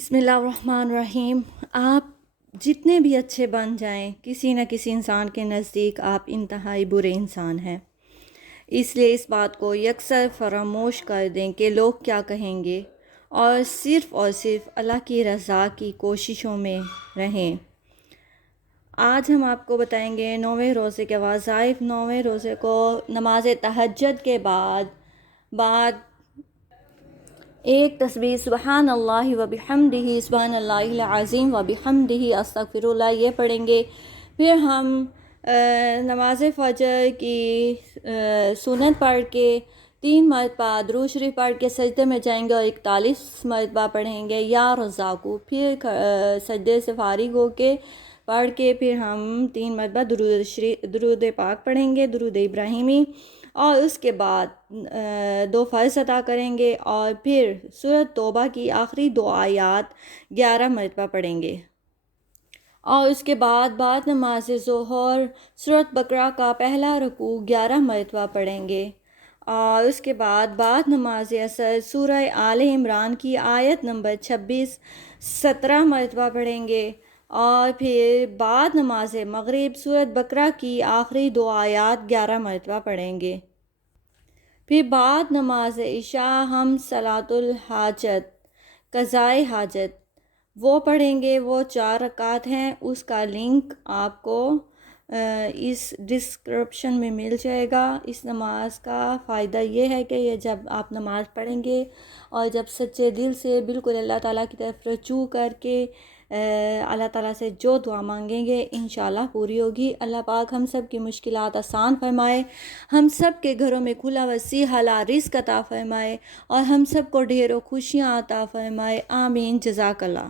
بسم اللہ الرحمن الرحیم۔ آپ جتنے بھی اچھے بن جائیں، کسی نہ کسی انسان کے نزدیک آپ انتہائی برے انسان ہیں۔ اس لیے اس بات کو یکسر فراموش کر دیں کہ لوگ کیا کہیں گے، اور صرف اللہ کی رضا کی کوششوں میں رہیں۔ آج ہم آپ کو بتائیں گے 9ویں روزے کے وظائف۔ 9ویں روزے کو نماز تہجد کے بعد ایک تسبیح سبحان اللہ و بحمدہ، سبحان اللہ العظیم و بحمدہ، استغفر اللہ، یہ پڑھیں گے۔ پھر ہم نماز فجر کی سنت پڑھ کے 3 مرتبہ درود شریف پڑھ کے سجدے میں جائیں گے، اور 41 مرتبہ پڑھیں گے یا رزاقو۔ پھر سجدے سے فارغ ہو کے پڑھ کے پھر ہم 3 مرتبہ درود پاک پڑھیں گے، درود ابراہیمی، اور اس کے بعد 2 فرض ادا کریں گے، اور پھر سورۃ توبہ کی آخری 2 آیات 11 مرتبہ پڑھیں گے، اور اس کے بعد نماز ظہر سورۃ بقرہ کا پہلا رکوع 11 مرتبہ پڑھیں گے، اور اس کے بعد نماز عصر سورہ آل عمران کی آیت نمبر 26 17 مرتبہ پڑھیں گے، اور پھر بعد نماز مغرب سورۃ بقرہ کی آخری 2 آیات 11 مرتبہ پڑھیں گے۔ پھر بعد نماز عشاء ہم صلاۃ الحاجت، قضائے حاجت، وہ پڑھیں گے۔ وہ 4 رکعت ہیں، اس کا لنک آپ کو اس ڈسکرپشن میں مل جائے گا۔ اس نماز کا فائدہ یہ ہے کہ یہ جب آپ نماز پڑھیں گے اور جب سچے دل سے بالکل اللہ تعالیٰ کی طرف رجوع کر کے اللہ تعالیٰ سے جو دعا مانگیں گے انشاءاللہ پوری ہوگی۔ اللہ پاک ہم سب کی مشکلات آسان فرمائے، ہم سب کے گھروں میں کھلا وسیع حلال رزق عطا فرمائے، اور ہم سب کو ڈھیروں خوشیاں عطا فرمائے۔ آمین۔ جزاک اللہ۔